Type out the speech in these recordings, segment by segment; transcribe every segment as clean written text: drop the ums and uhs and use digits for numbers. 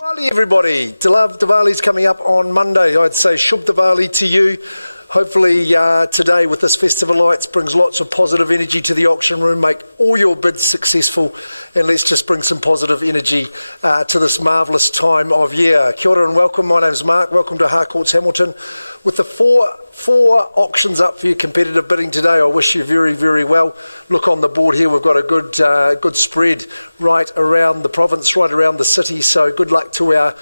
Diwali, everybody. Diwali's coming up on Monday. I'd say Shubh Diwali to you. Hopefully today with this Festival Lights brings lots of positive energy to the auction room, make all your bids successful, and let's just bring some positive energy to this marvellous time of year. Kia ora and welcome. My name's Mark. Welcome to Harcourts Hamilton. With the four auctions up for your competitive bidding today, I wish you very, very well. Look on the board here, we've got a good spread right around the province, right around the city, so good luck to our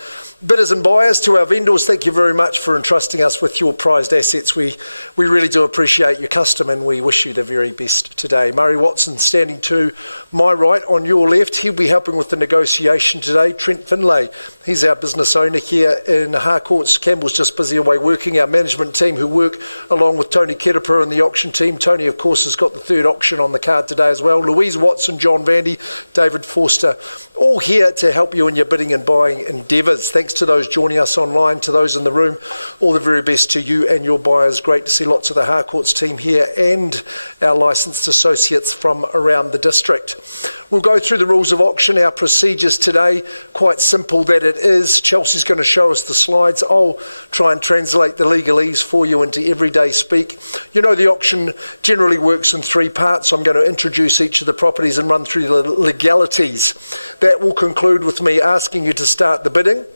bidders and buyers, to our vendors. Thank you very much for entrusting us with your prized assets. We really do appreciate your custom and we wish you the very best today. Murray Watson standing to my right, on your left. He'll be helping with the negotiation today. Trent Finlay, he's our business owner here in Harcourts. Campbell's just busy away working, our management team who work along with Tony Kerapa and the auction team. Tony, of course, has got the third auction on the card today as well. Louise Watson, John Vandy, David Forster, all here to help you in your bidding and buying endeavours. Thanks to those joining us online, to those in the room, all the very best to you and your buyers. Great to see lots of the Harcourts team here and our licensed associates from around the district. We'll go through the rules of auction, our procedures today, quite simple that it is. Chelsea's going to show us the slides. I'll try and translate the legalese for you into everyday speak. You know, the auction generally works in three parts. I'm going to introduce each of the properties and run through the legalities. That will conclude with me asking you to start the bidding.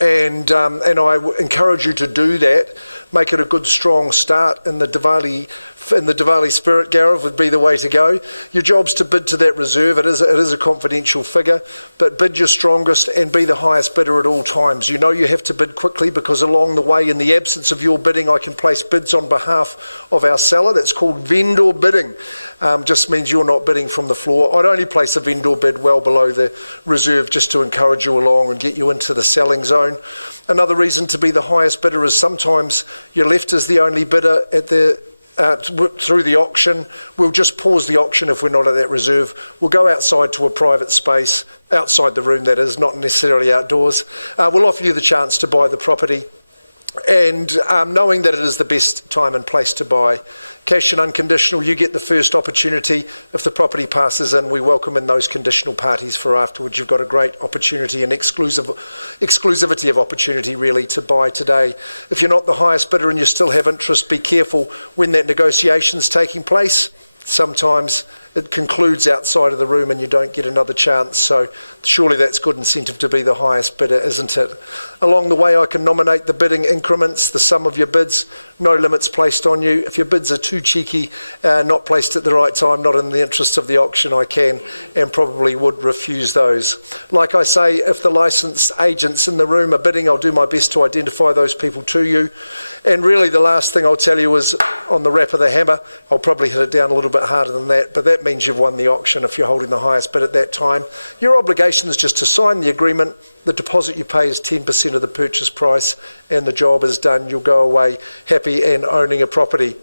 And I encourage you to do that. Make it a good, strong start in the Diwali spirit, Gareth, would be the way to go. Your job's to bid to that reserve. It is a confidential figure, but bid your strongest and be the highest bidder at all times. You know you have to bid quickly because along the way, in the absence of your bidding, I can place bids on behalf of our seller. That's called vendor bidding. Just means you're not bidding from the floor. I'd only place a vendor bid well below the reserve just to encourage you along and get you into the selling zone. Another reason to be the highest bidder is sometimes you're left as the only bidder at through the auction. We'll just pause the auction if we're not at that reserve. We'll go outside to a private space, outside the room that is, not necessarily outdoors. We'll offer you the chance to buy the property, and knowing that it is the best time and place to buy. Cash and unconditional, you get the first opportunity. If the property passes in, we welcome in those conditional parties for afterwards. You've got a great opportunity and exclusivity of opportunity really to buy today. If you're not the highest bidder and you still have interest, be careful when that negotiation's taking place. Sometimes it concludes outside of the room and you don't get another chance. So surely that's good incentive to be the highest bidder, isn't it? Along the way, I can nominate the bidding increments, the sum of your bids, no limits placed on you. If your bids are too cheeky, not placed at the right time, not in the interest of the auction, I can and probably would refuse those. Like I say, if the licensed agents in the room are bidding, I'll do my best to identify those people to you. And really the last thing I'll tell you is on the wrap of the hammer, I'll probably hit it down a little bit harder than that, but that means you've won the auction if you're holding the highest bid at that time. Your obligation is just to sign the agreement. The deposit you pay is 10% of the purchase price and the job is done. You'll go away happy and owning a property.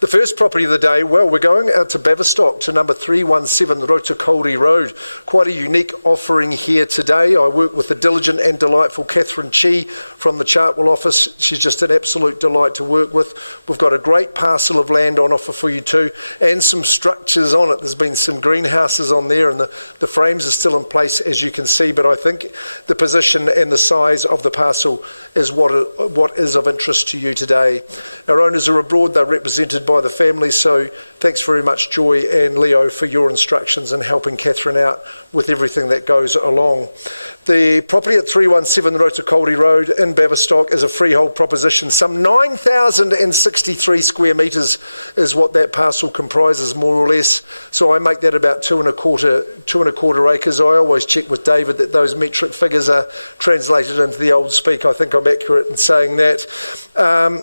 The first property of the day, well, we're going out to Baverstock to number 317 Rotokauri Road. Quite a unique offering here today. I work with the diligent and delightful Catherine Chi from the Chartwell office. She's just an absolute delight to work with. We've got a great parcel of land on offer for you too, and some structures on it. There's been some greenhouses on there and the frames are still in place, as you can see, but I think the position and the size of the parcel is what is of interest to you today. Our owners are abroad. They're represented by the family, so thanks very much Joy and Leo for your instructions and helping Catherine out with everything that goes along. The property at 317 Rotokauri Road in Baverstock is a freehold proposition. Some 9,063 square metres is what that parcel comprises, more or less. So I make that about two and a quarter acres. I always check with David that those metric figures are translated into the old speak. I think I'm accurate in saying that.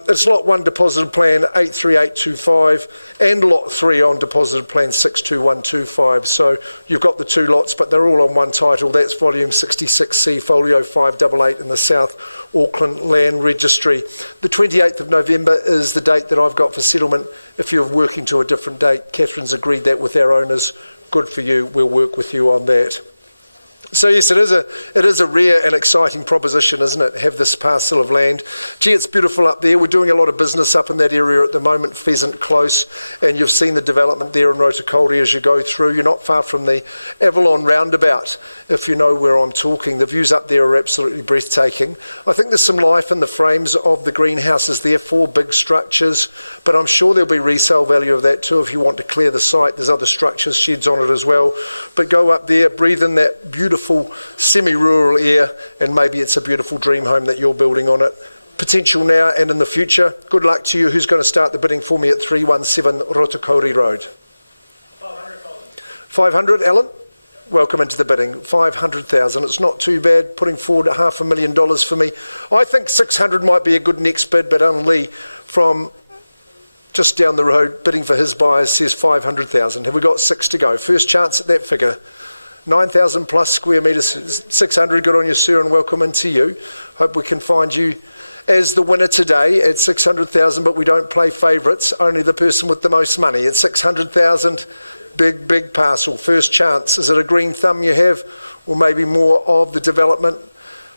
It's Lot 1 deposited plan 83825 and Lot 3 on deposited plan 62125. So you've got the two lots, but they're all on one title. That's volume 66C, folio 588 in the South Auckland Land Registry. The 28th of November is the date that I've got for settlement. If you're working to a different date, Catherine's agreed that with our owners. Good for you. We'll work with you on that. So yes, it is a rare and exciting proposition, isn't it? Have this parcel of land. Gee, it's beautiful up there. We're doing a lot of business up in that area at the moment, Pheasant Close, and you've seen the development there in Rotokauri as you go through. You're not far from the Avalon roundabout, if you know where I'm talking. The views up there are absolutely breathtaking. I think there's some life in the frames of the greenhouses there, 4 big structures, but I'm sure there'll be resale value of that too if you want to clear the site. There's other structures, sheds on it as well. But go up there, breathe in that beautiful semi-rural air, and maybe it's a beautiful dream home that you're building on it. Potential now and in the future. Good luck to you. Who's going to start the bidding for me at 317 Rotokauri Road? 500, Alan? Welcome into the bidding. 500,000. It's not too bad. Putting forward $500,000 for me. I think 600 might be a good next bid, but Alan Lee from just down the road bidding for his buyers says 500,000. Have we got 6 to go? First chance at that figure. 9,000 plus square metres, 600. Good on you, sir, and welcome into you. Hope we can find you as the winner today at 600,000, but we don't play favourites, only the person with the most money. At 600,000, big parcel. First chance. Is it a green thumb you have, or maybe more of the development?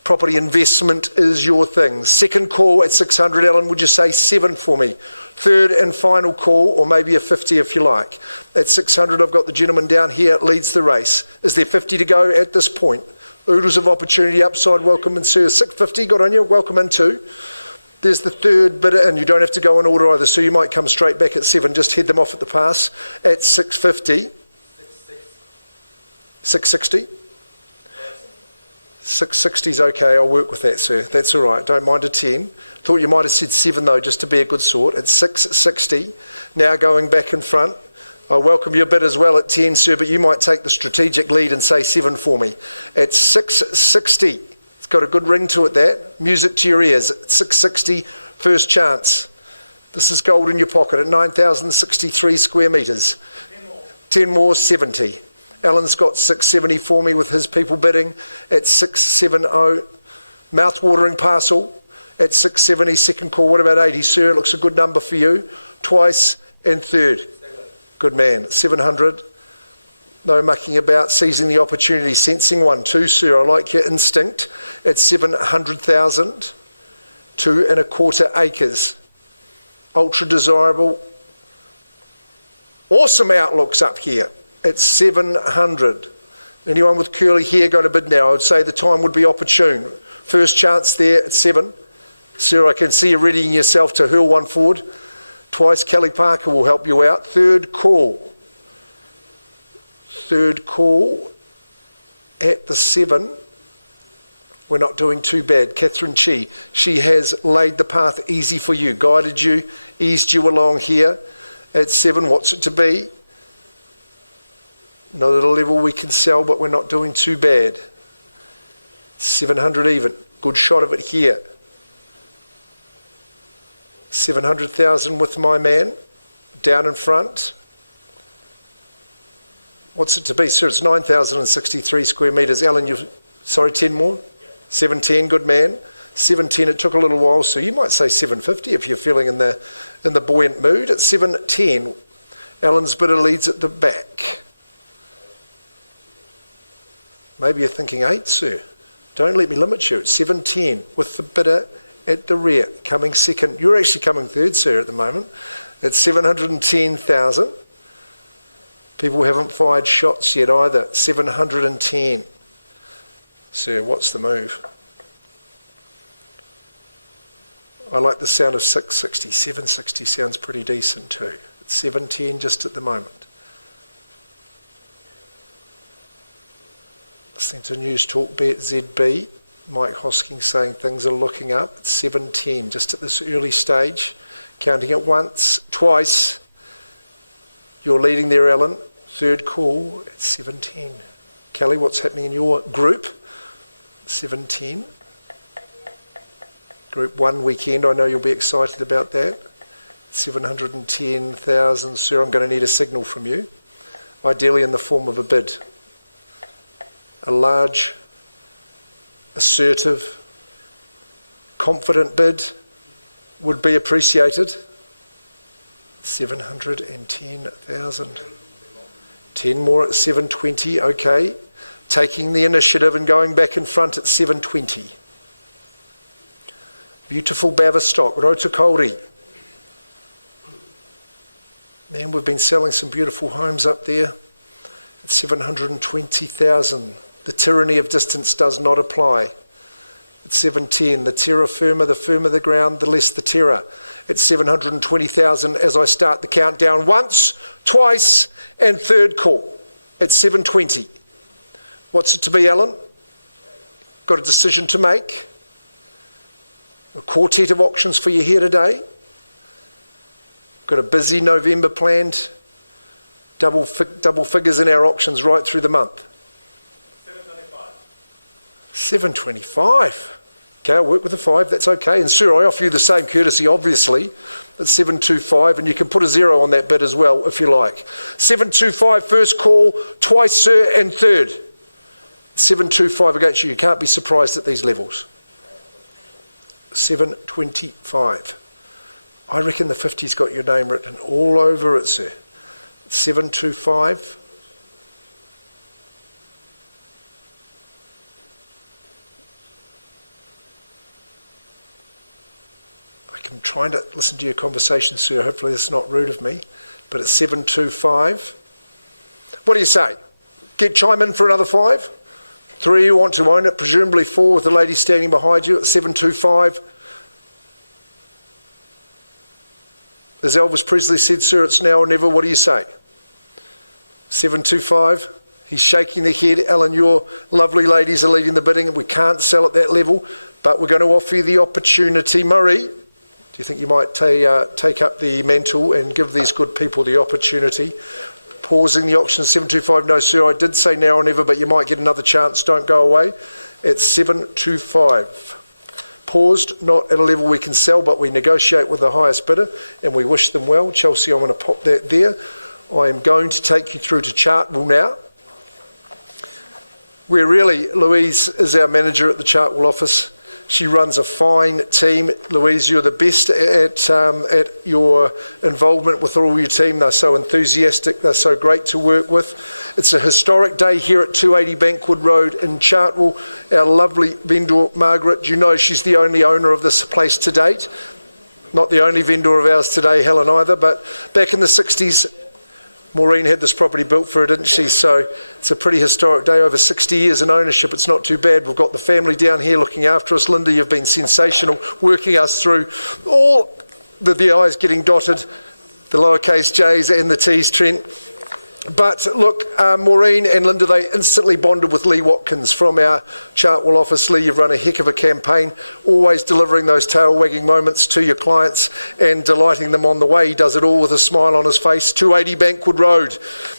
Property investment is your thing. Second call at 600, Ellen, would you say 7 for me? Third and final call, or maybe a 50 if you like. At 600, I've got the gentleman down here, leads the race. Is there 50 to go at this point? Oodles of opportunity upside, welcome in, sir. 650, got on you, welcome in too. There's the third bidder, and you don't have to go in order either, so you might come straight back at 7, just head them off at the pass. At 650. 660. 660 is okay, I'll work with that, sir. That's all right, don't mind a 10. Thought you might have said 7 though, just to be a good sort. At 660, now going back in front. I welcome your bid as well at 10, sir, but you might take the strategic lead and say 7 for me. At 660, it's got a good ring to it, that. Music to your ears. At 660, first chance. This is gold in your pocket at 9,063 square metres. 10 more, 70. Alan's got 670 for me with his people bidding at 670. Mouth-watering parcel at 670. Second call, what about 80, sir? It looks a good number for you. Twice and third. Good man. 700. No mucking about, seizing the opportunity. Sensing 1, 2, sir. I like your instinct. At 700,000. 2.25 acres. Ultra desirable. Awesome outlooks up here. At 700. Anyone with curly hair going to bid now? I would say the time would be opportune. First chance there at 7. Sir, I can see you readying yourself to hurl one forward. Twice, Kelly Parker will help you out. Third call. Third call at the 7. We're not doing too bad. Catherine Chi, she has laid the path easy for you, guided you, eased you along here. At 7, what's it to be? Not at a level we can sell, but we're not doing too bad. 700 even. Good shot of it here. 700,000 with my man. Down in front. What's it to be, sir? It's 9,063 square metres. Alan, sorry, 10 more? 710, good man. 710, it took a little while, so you might say 750 if you're feeling in the buoyant mood. At 710, Alan's bidder leads at the back. Maybe you're thinking 8, sir. Don't let me limit you. 710 with the bidder at the rear, coming second. You're actually coming third, sir, at the moment. At 710,000. People haven't fired shots yet either. 710. Sir, what's the move? I like the sound of 660. 760 sounds pretty decent too. It's 710 just at the moment. Listening to News Talk ZB, Mike Hosking saying things are looking up. It's 710 just at this early stage. Counting it once, twice. You're leading there, Ellen. Third call at 710. Kelly, what's happening in your group? 710. Group 1 weekend, I know you'll be excited about that. 710,000, sir, I'm going to need a signal from you. Ideally in the form of a bid. A large, assertive, confident bid would be appreciated. 710,000. 10 more at 720, okay. Taking the initiative and going back in front at 720. Beautiful Bavistock, Rotokauri. Man, we've been selling some beautiful homes up there at 720,000. The tyranny of distance does not apply. At 710, the terra firma, the firmer the ground, the less the terror. At 720,000 as I start the countdown once, twice, and third call. At 720. What's it to be, Alan? Got a decision to make? A quartet of auctions for you here today. Got a busy November planned. Double figures in our auctions right through the month. 725. Okay, I'll work with the 5, that's okay. And sir, I offer you the same courtesy, obviously, at 725, and you can put a 0 on that bid as well, if you like. 725, first call, twice, sir, and third. 725 against you. You can't be surprised at these levels. 725. I reckon the 50's got your name written all over it, sir. 725. I'm trying to listen to your conversation, sir. Hopefully this is not rude of me, but it's 725. What do you say? Chime in for another 5? 3 you want to own it, presumably 4 with the lady standing behind you at 725. As Elvis Presley said, sir, it's now or never. What do you say? 725. He's shaking the head. Alan, your lovely ladies are leading the bidding. We can't sell at that level, but we're going to offer you the opportunity. Murray, do you think you might take up the mantle and give these good people the opportunity? Pausing the auction, 725. No, sir, I did say now or never, but you might get another chance. Don't go away. It's 725. Paused, not at a level we can sell, but we negotiate with the highest bidder, and we wish them well. Chelsea, I'm going to pop that there. I am going to take you through to Chartwell now. Louise is our manager at the Chartwell office. She runs a fine team. Louise, you're the best at your involvement with all your team. They're so enthusiastic. They're so great to work with. It's a historic day here at 280 Bankwood Road in Chartwell. Our lovely vendor, Margaret, do you know she's the only owner of this place to date? Not the only vendor of ours today, Helen, either, but back in the 60s, Maureen had this property built for her, didn't she? So it's a pretty historic day, over 60 years in ownership. It's not too bad. We've got the family down here looking after us. Linda, you've been sensational, working us through all the I's getting dotted, the lowercase J's and the T's, Trent. But look, Maureen and Linda, they instantly bonded with Lee Watkins from our Chartwell office. Lee, you've run a heck of a campaign, always delivering those tail-wagging moments to your clients and delighting them on the way. He does it all with a smile on his face. 280 Bankwood Road.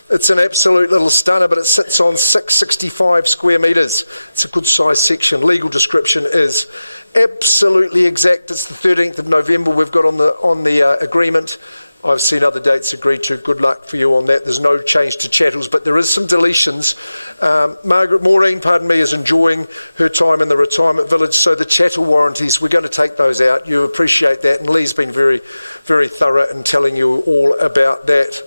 It's an absolute little stunner, but it sits on 665 square metres. It's a good-sized section. Legal description is absolutely exact. It's the 13th of November we've got on the agreement. I've seen other dates agreed to. Good luck for you on that. There's no change to chattels, but there is some deletions. Maureen, is enjoying her time in the retirement village, so the chattel warranties, we're going to take those out. You appreciate that, and Lee's been very, very thorough in telling you all about that.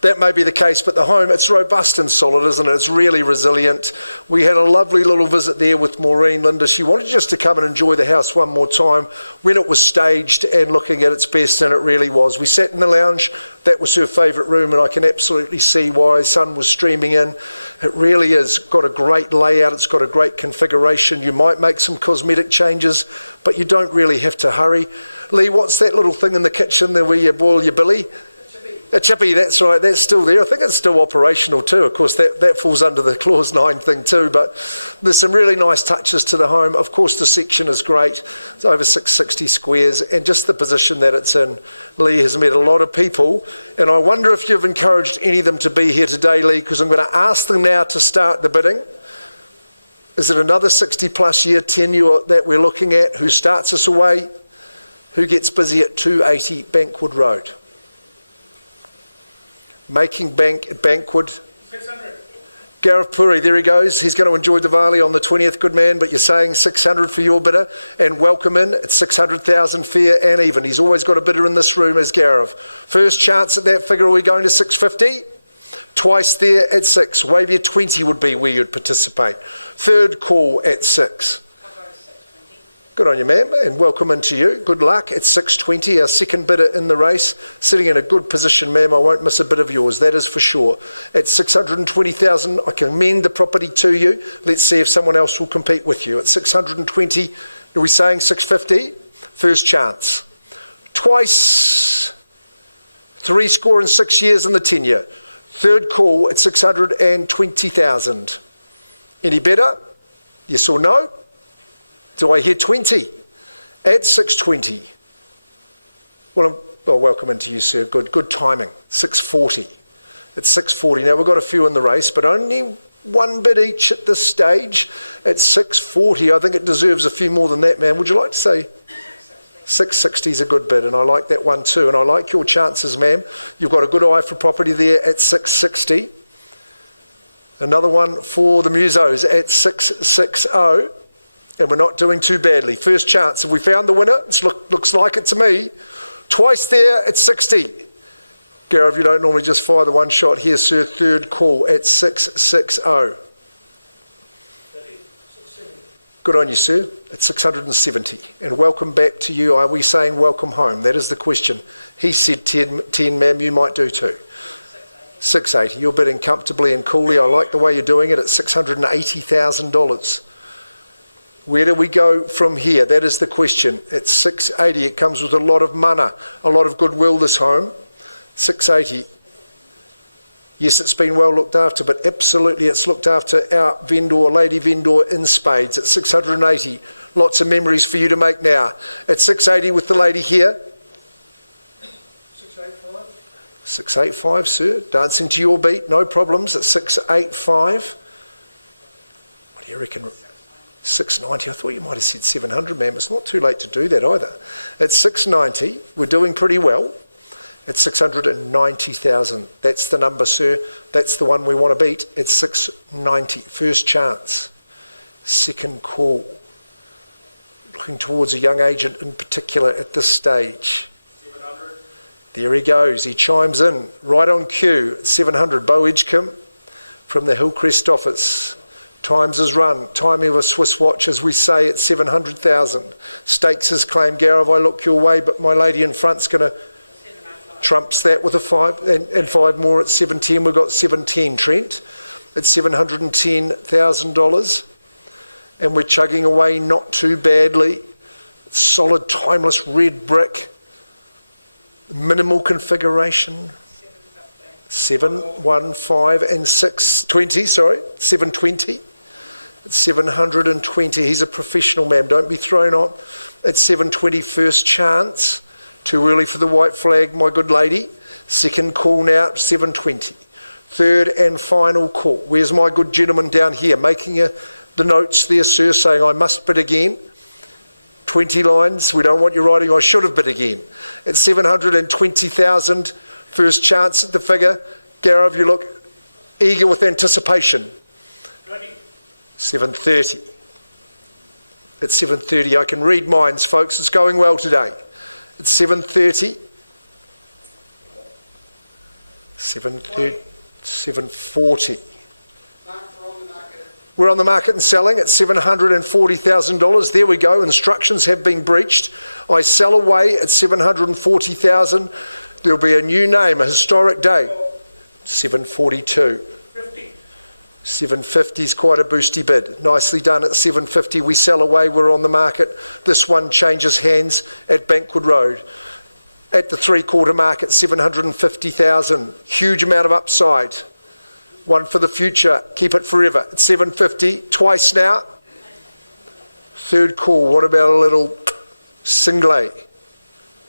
That may be the case, but the home, it's robust and solid, isn't it? It's really resilient. We had a lovely little visit there with Maureen, Linda. She wanted just to come and enjoy the house one more time when it was staged and looking at its best, and it really was. We sat in the lounge. That was her favourite room, and I can absolutely see why. Sun was streaming in. It really is got a great layout. It's got a great configuration. You might make some cosmetic changes, but you don't really have to hurry. Lee, what's that little thing in the kitchen there where you boil your billy? A chippy, that's right, that's still there. I think it's still operational too. Of course, that falls under the Clause 9 thing too, but there's some really nice touches to the home. Of course, the section is great. It's over 660 squares, and just the position that it's in. Lee has met a lot of people, and I wonder if you've encouraged any of them to be here today, Lee, because I'm going to ask them now to start the bidding. Is it another 60-plus year tenure that we're looking at? Who starts us away? Who gets busy at 280 Bankwood Road? Making bank at Bankwood. 600. Gareth Puri, there he goes. He's going to enjoy Diwali on the 20th, good man, but you're saying 600 for your bidder, and welcome in. It's 600,000 fair and even. He's always got a bidder in this room as Gareth. First chance at that figure, are we going to 650? Twice there at 6. Wavia 20 would be where you'd participate. Third call at 6. Good on you, ma'am, and welcome into you. Good luck. It's 620, our second bidder in the race. Sitting in a good position, ma'am. I won't miss a bit of yours, that is for sure. At 620,000, I can mend the property to you. Let's see if someone else will compete with you. At 620, are we saying 650? First chance. Twice. 3 score and 6 years in the tenure. Third call at 620,000. Any better? Yes or no? Do I hear 20? At 620. Well, welcome into you, sir. Good timing. 640. It's 640. Now, we've got a few in the race, but only one bid each at this stage. At 640, I think it deserves a few more than that, man. Would you like to say 660 is a good bid, and I like that one too. And I like your chances, ma'am. You've got a good eye for property there at 660. Another one for the Musos at 660. And we're not doing too badly. First chance. Have we found the winner? It looks like it to me. Twice there at 60. Gareth, you don't normally just fire the one shot here, sir. Third call at 660. Good on you, sir. At 670. And welcome back to you. Are we saying welcome home? That is the question. He said 10, ma'am. You might do too. 680. You're bidding comfortably and coolly. I like the way you're doing it at $680,000. Where do we go from here? That is the question. At 680, it comes with a lot of mana, a lot of goodwill, this home. 680. Yes, it's been well looked after, but absolutely it's looked after. Our vendor, lady vendor in spades at 680. Lots of memories for you to make now. At 680 with the lady here. 685. 685, sir. Dancing to your beat, no problems at 685. What do you reckon? 690. I thought you might have said 700, ma'am. It's not too late to do that either. At 690, we're doing pretty well. At 690,000. That's the number, sir. That's the one we want to beat. It's 690. First chance. Second call. Looking towards a young agent in particular at this stage. 700. There he goes. He chimes in right on cue at 700. Bo Edgecombe from the Hillcrest office. Times is run. Timing of a Swiss watch, as we say, at 700,000. Stakes his claim. Gareth, I look your way, but my lady in front's going to trumps that with a 5 and 5 more at 710. We've got 710, Trent. At $710,000. And we're chugging away not too badly. Solid, timeless red brick. Minimal configuration. 715 and 620, sorry, 720. It's 720. He's a professional, ma'am. Don't be thrown on. It's 720, first chance. Too early for the white flag, my good lady. Second call now, 720. Third and final call. Where's my good gentleman down here? Making the notes there, sir, saying I must bid again. 20 lines. We don't want you writing I should have bid again. At 720,000. First chance at the figure. Gareth, you look eager with anticipation. 730. At 730, I can read minds, folks. It's going well today. At 730. 730. 740. We're on the market and selling at $740,000. There we go. Instructions have been breached. I sell away at 740,000. There'll be a new name, a historic day. 742. 750 is quite a boosty bid. Nicely done at 750. We sell away. We're on the market. This one changes hands at Bankwood Road. At the three-quarter mark at 750,000. Huge amount of upside. One for the future. Keep it forever. At 750. Twice now. Third call. What about a little single?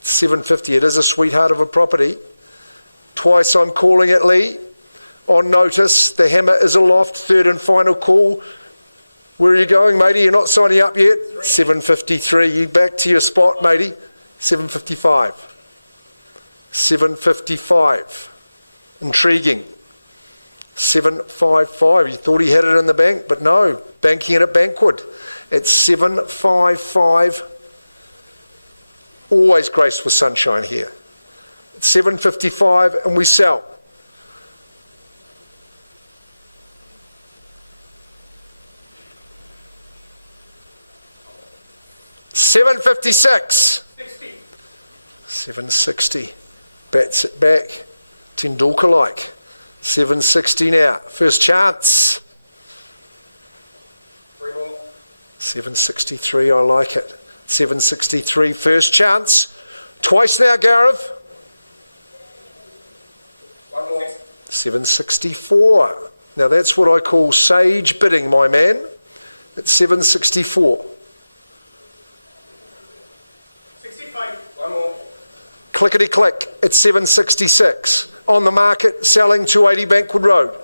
750. It is a sweetheart of a property. Twice I'm calling it, Lee. On notice. The hammer is aloft. Third and final call. Where are you going, matey? You're not signing up yet? 753. You back to your spot, matey. 755. 755. Intriguing. 755. He thought he had it in the bank, but no. Banking it at Bankwood. It's 755. Always graced with sunshine here. It's 755 and we sell. $756. 760. Bats it back. Tendulkar-like. 760 now. First chance. 763. I like it. 763. First chance. Twice now, Gareth. 764. Now that's what I call sage bidding, my man. It's 764. 65. One more. Clickety click. It's 766. On the market, selling 280 Bankwood Road.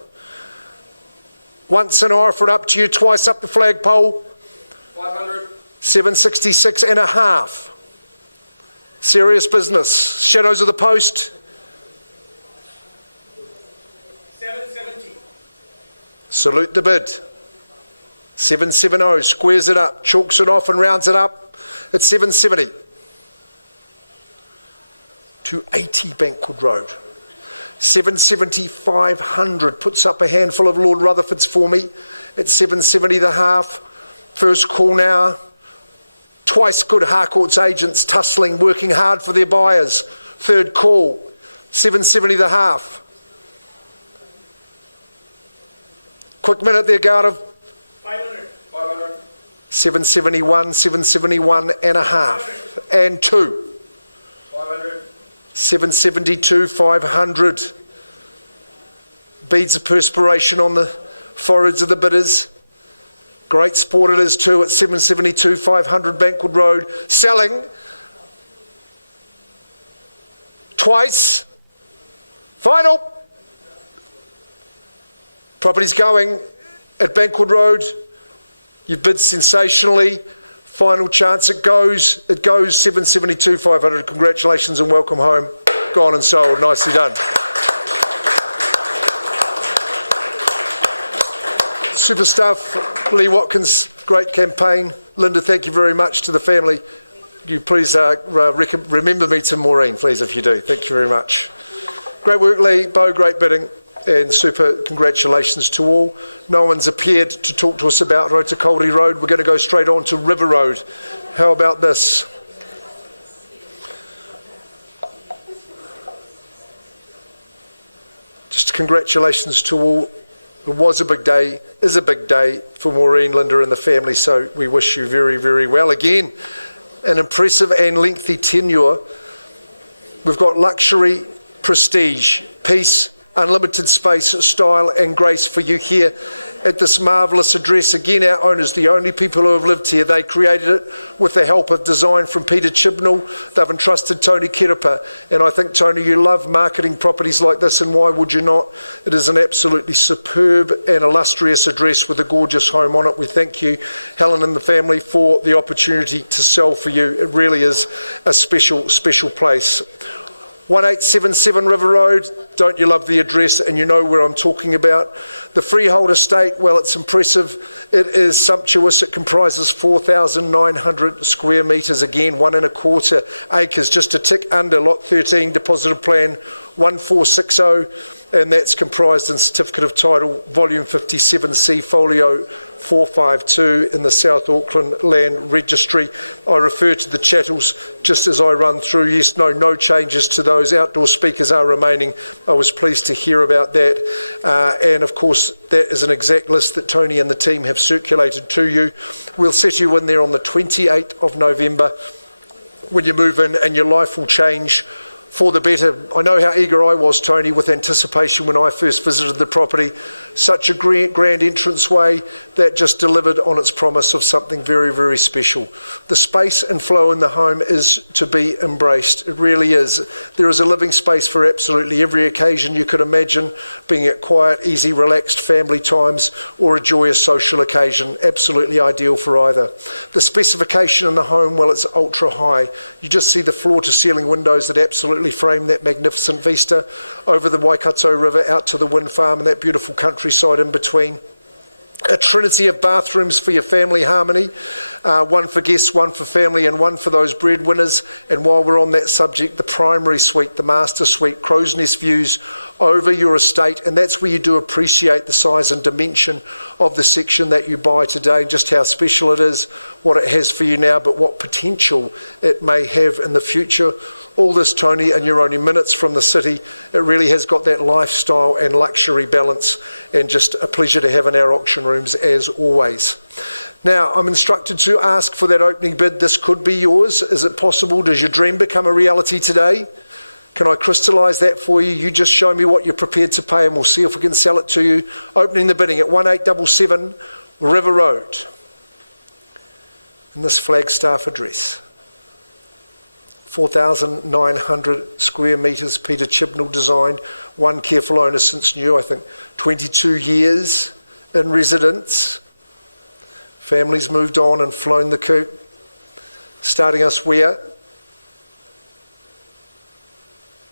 Once an offer up to you, twice up the flagpole. 500. 766 and a half. Serious business. Shadows of the Post. 770. Salute the bid. 770, squares it up, chalks it off and rounds it up at 770. 280 Bankwood Road. 770, 500, puts up a handful of Lord Rutherfords for me at 770 the half. First call now. Twice good Harcourt's agents tussling, working hard for their buyers. Third call, 770 the half. Quick minute there, Garda. 500. 500. 771, 771 and a half. And 2. 500. 772, 500. Beads of perspiration on the foreheads of the bidders. Great sport it is too at 772, 500 Bankwood Road. Selling. Twice. Final. Property's going at Bankwood Road. You bid sensationally. Final chance, it goes 772, 500. Congratulations and welcome home. Gone and sold. Nicely done. Super stuff. Lee Watkins, great campaign. Linda, thank you very much to the family. You please remember me to Maureen, please, if you do. Thank you very much. Great work, Lee. Bo, great bidding. And super congratulations to all. No one's appeared to talk to us about Rotokauri Road. We're going to go straight on to River Road. How about this? Just congratulations to all. It was a big day, is a big day for Maureen, Linda and the family, so we wish you very, very well. Again, an impressive and lengthy tenure. We've got luxury, prestige, peace, unlimited space, style and grace for you here at this marvellous address. Again, our owners, the only people who have lived here, they created it with the help of design from Peter Chibnall. They've entrusted Tony Kerepa, and I think, Tony, you love marketing properties like this, and why would you not? It is an absolutely superb and illustrious address with a gorgeous home on it. We thank you, Helen and the family, for the opportunity to sell for you. It really is a special, special place. 1877 River Road, don't you love the address, and you know where I'm talking about. The freehold estate, well, it's impressive. It is sumptuous. It comprises 4,900 square metres, again, 1¼ acres, just a tick under Lot 13, Deposited Plan 1460, and that's comprised in Certificate of Title, Volume 57C, Folio 452 in the South Auckland Land Registry. I refer to the chattels just as I run through. Yes, no changes to those. Outdoor speakers are remaining. I was pleased to hear about that. And of course, that is an exact list that Tony and the team have circulated to you. We'll set you in there on the 28th of November when you move in, and your life will change for the better. I know how eager I was, Tony, with anticipation when I first visited the property. Such a grand entranceway that just delivered on its promise of something very, very special. The space and flow in the home is to be embraced. It really is. There is a living space for absolutely every occasion you could imagine, being it quiet, easy, relaxed family times or a joyous social occasion. Absolutely ideal for either. The specification in the home, well, it's ultra high. You just see the floor to ceiling windows that absolutely frame that magnificent vista over the Waikato River out to the wind farm and that beautiful countryside in between. A trinity of bathrooms for your family harmony, one for guests, one for family, and one for those breadwinners. And while we're on that subject, the primary suite, the master suite, crow's nest views over your estate, and that's where you do appreciate the size and dimension of the section that you buy today, just how special it is, what it has for you now, but what potential it may have in the future. All this, Tony, and you're only minutes from the city. It really has got that lifestyle and luxury balance, and just a pleasure to have in our auction rooms as always. Now, I'm instructed to ask for that opening bid. This could be yours. Is it possible? Does your dream become a reality today? Can I crystallise that for you? You just show me what you're prepared to pay and we'll see if we can sell it to you. Opening the bidding at 1877 River Road in this Flagstaff address. 4,900 square metres, Peter Chibnall designed, one careful owner since new, I think 22 years in residence. Families moved on and flown the coop, starting us where?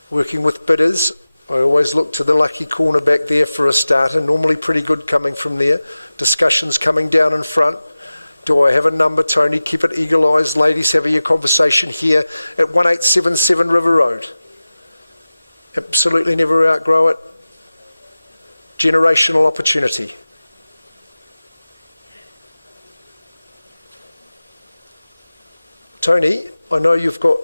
Working with bidders I always look to the lucky corner back there for a starter, normally pretty good coming from there. Discussions coming down in front. Do I have a number, Tony? Keep it eagle eyes. Ladies, having your conversation here at 1877 River Road. Absolutely never outgrow it. Generational opportunity. Tony, I know you've got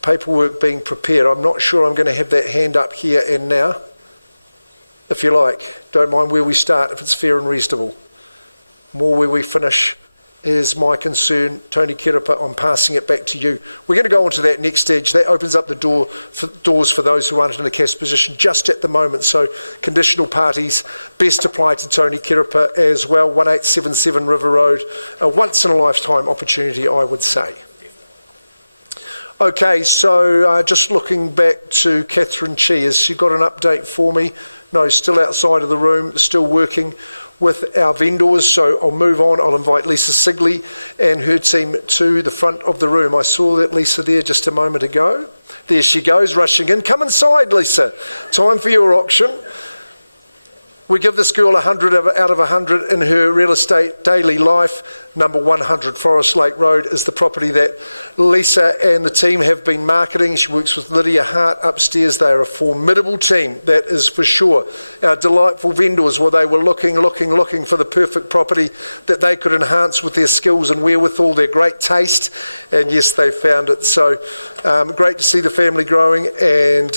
paperwork being prepared. I'm not sure I'm going to have that hand up here and now. If you like, don't mind where we start if it's fair and reasonable. More where we finish is my concern. Tony Kirapa, I'm passing it back to you. We're going to go on to that next stage. That opens up the doors for those who aren't in a cash position just at the moment. So conditional parties best apply to Tony Kirapa as well. 1877 River Road, a once in a lifetime opportunity, I would say. Okay, so just looking back to Catherine Chi, has she got an update for me? No, still outside of the room, still working with our vendors, so I'll move on. I'll invite Lisa Sigley and her team to the front of the room. I saw that Lisa there just a moment ago. There she goes, rushing in. Come inside, Lisa. Time for your auction. We give this girl 100 out of 100 in her real estate daily life. Number 100 Forest Lake Road is the property that Lisa and the team have been marketing. She works with Lydia Hart upstairs. They are a formidable team, that is for sure. Our delightful vendors, well, they were looking for the perfect property that they could enhance with their skills and wherewithal, their great taste, and yes, they found it. So great to see the family growing, and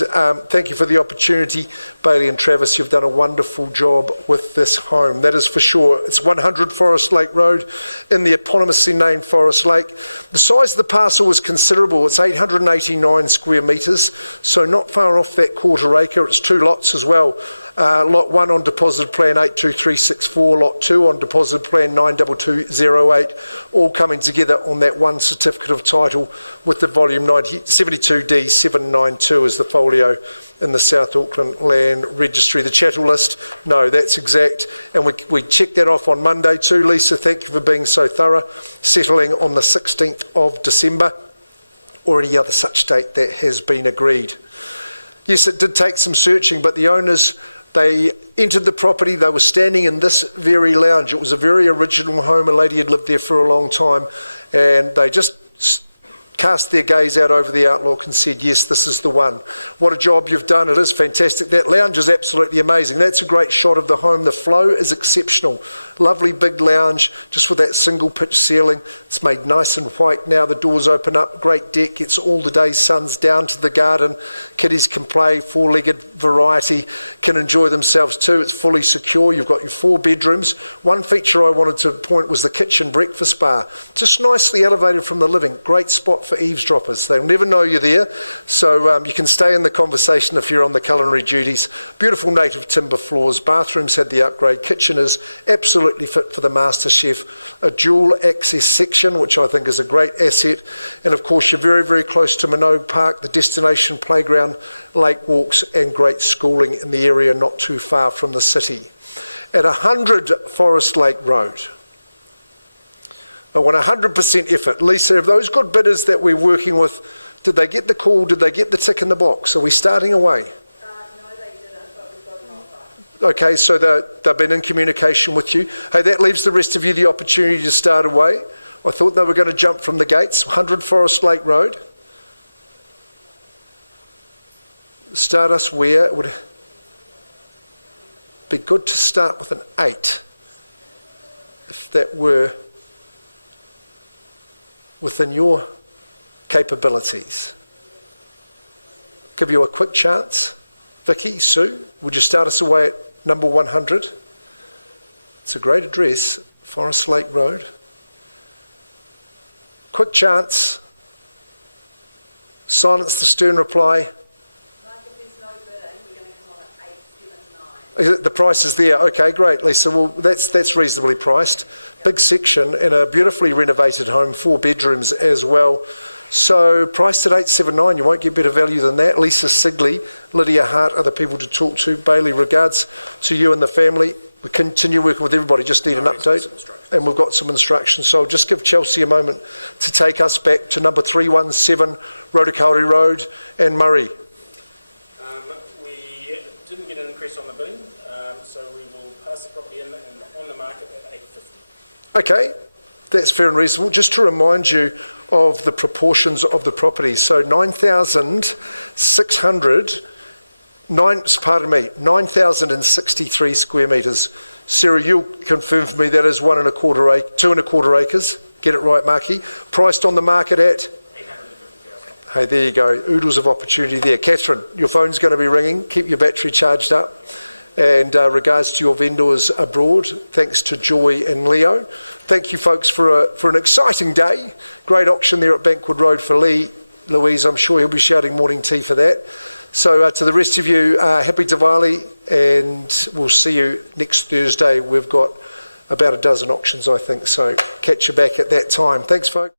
thank you for the opportunity. Bailey and Travis, you've done a wonderful job with this home, that is for sure. It's 100 Forest Lake Road in the eponymously named Forest Lake. The size of the parcel is considerable. It's 889 square metres, so not far off that quarter acre. It's 2 lots as well. Lot 1 on deposit plan 82364, lot 2 on deposit plan 92208, all coming together on that one certificate of title with the volume 72D792 as the folio in the South Auckland Land Registry. The chattel list, no, that's exact, and we checked that off on Monday too. Lisa, thank you for being so thorough, settling on the 16th of December or any other such date that has been agreed. Yes, it did take some searching, but the owners, they entered the property. They were standing in this very lounge. It was a very original home. A lady had lived there for a long time, and they just cast their gaze out over the outlook and said, yes, this is the one. What a job you've done. It is fantastic. That lounge is absolutely amazing. That's a great shot of the home. The flow is exceptional. Lovely big lounge, just with that single pitch ceiling. It's made nice and white now. The doors open up. Great deck. Gets all the day's suns down to the garden. Kiddies can play. 4-legged variety can enjoy themselves too. It's fully secure. You've got your 4 bedrooms. One feature I wanted to point was the kitchen breakfast bar. Just nicely elevated from the living. Great spot for eavesdroppers. They'll never know you're there, so you can stay in the conversation if you're on the culinary duties. Beautiful native timber floors. Bathrooms had the upgrade. Kitchen is absolutely fit for the master chef. A dual access section, which I think is a great asset. And of course, you're very, very close to Minogue Park, the destination playground, lake walks, and great schooling in the area not too far from the city. At 100 Forest Lake Road, I want 100% effort. Lisa, of those good bidders that we're working with, did they get the call? Did they get the tick in the box? Are we starting away? No, they didn't, but we've got an offer. Okay, so they've been in communication with you. Hey, that leaves the rest of you the opportunity to start away. I thought they were going to jump from the gates. 100 Forest Lake Road. Start us where? It would be good to start with an 8, if that were within your capabilities. Give you a quick chance. Vicky, Sue, would you start us away at number 100? It's a great address, Forest Lake Road. Quick chance. Silence the stern reply. Mark, if there's no bidding, we're going to come on at 879. The price is there. Okay, great, Lisa. Well, that's reasonably priced. Big section in a beautifully renovated home, 4 bedrooms as well. So priced at 879, you won't get better value than that. Lisa Sigley, Lydia Hart are the people to talk to. Bailey, regards to you and the family. We continue working with everybody, just need an update. And we've got some instructions. So I'll just give Chelsea a moment to take us back to number 317 Rotokauri Road and Murray. We So we will pass the property in and on the market at 850. Okay, that's fair and reasonable. Just to remind you of the proportions of the property. So 9,063 square metres. Sarah, you'll confirm for me that is 2.25 acres. Get it right, Marky. Priced on the market at? 850,000. Hey, there you go. Oodles of opportunity there. Catherine, your phone's going to be ringing. Keep your battery charged up. And regards to your vendors abroad, thanks to Joy and Leo. Thank you, folks, for an exciting day. Great auction there at Bankwood Road for Lee. Louise, I'm sure he'll be shouting morning tea for that. So to the rest of you, happy Diwali, and we'll see you next Thursday. We've got about a dozen auctions, I think, so catch you back at that time. Thanks, folks.